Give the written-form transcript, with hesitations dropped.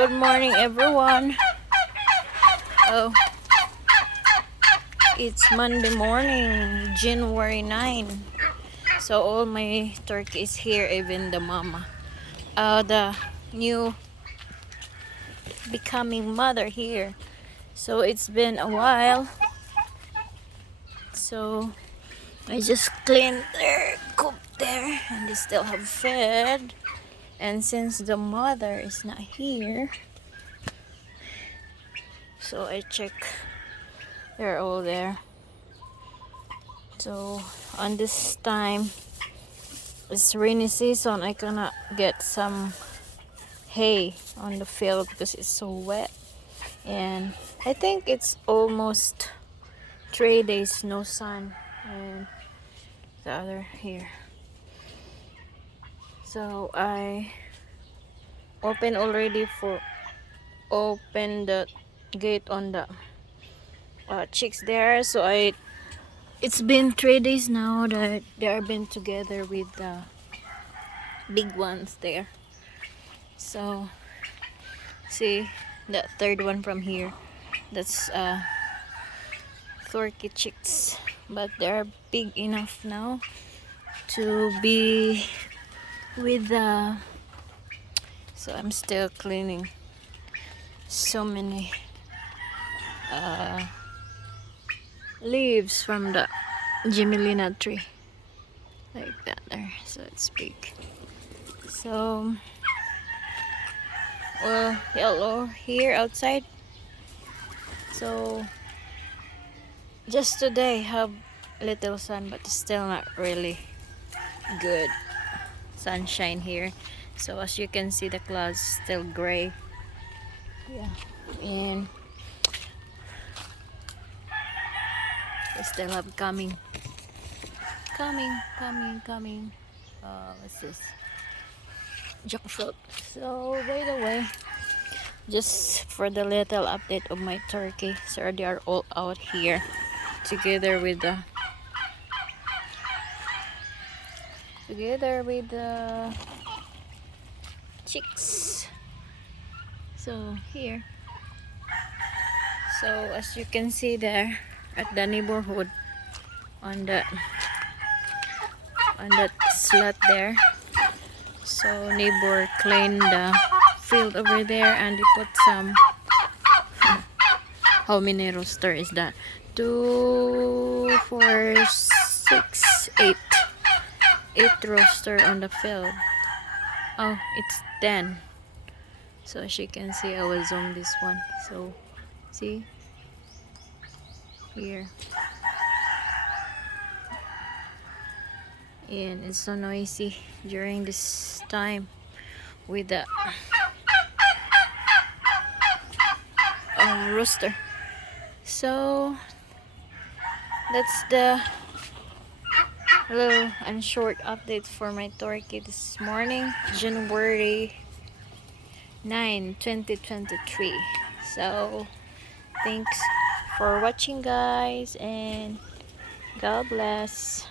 Good morning, everyone. Oh, it's Monday morning, January 9. So all my turkey is here, even the mama. The new becoming mother here. So it's been a while. So I just cleaned there, cooked there, and they still have fed. And since the mother is not here, so I check, they're all there. So on this time, it's rainy season, I cannot get some hay on the field because it's so wet. And I think it's almost 3 days no sun, and the other here. So I open the gate on the chicks there. So it's been 3 days now that they are been together with the big ones there. So see that third one from here, that's turkey chicks, but they're big enough now to be with the, so I'm still cleaning so many leaves from the Gemelina tree like that there. So it's big. So well, hello here outside. So just today have little sun, but still not really good sunshine here. So as you can see, the clouds still gray. Yeah, and we still have coming. What's this? Jackfruit. So by the way, just for the little update of my turkey, so they are all out here together with the chicks. So here, so as you can see there at the neighborhood, on that slot there, so neighbor cleaned the field over there, and they put some, how many rooster is that? 2, 4, 6, 8 rooster on the field. Oh, it's 10. So as you can see, I will zoom this one. So see here, and it's so noisy during this time with the rooster. So that's the little and short update for my turkey this morning, January 9, 2023. So thanks for watching, guys, and God bless.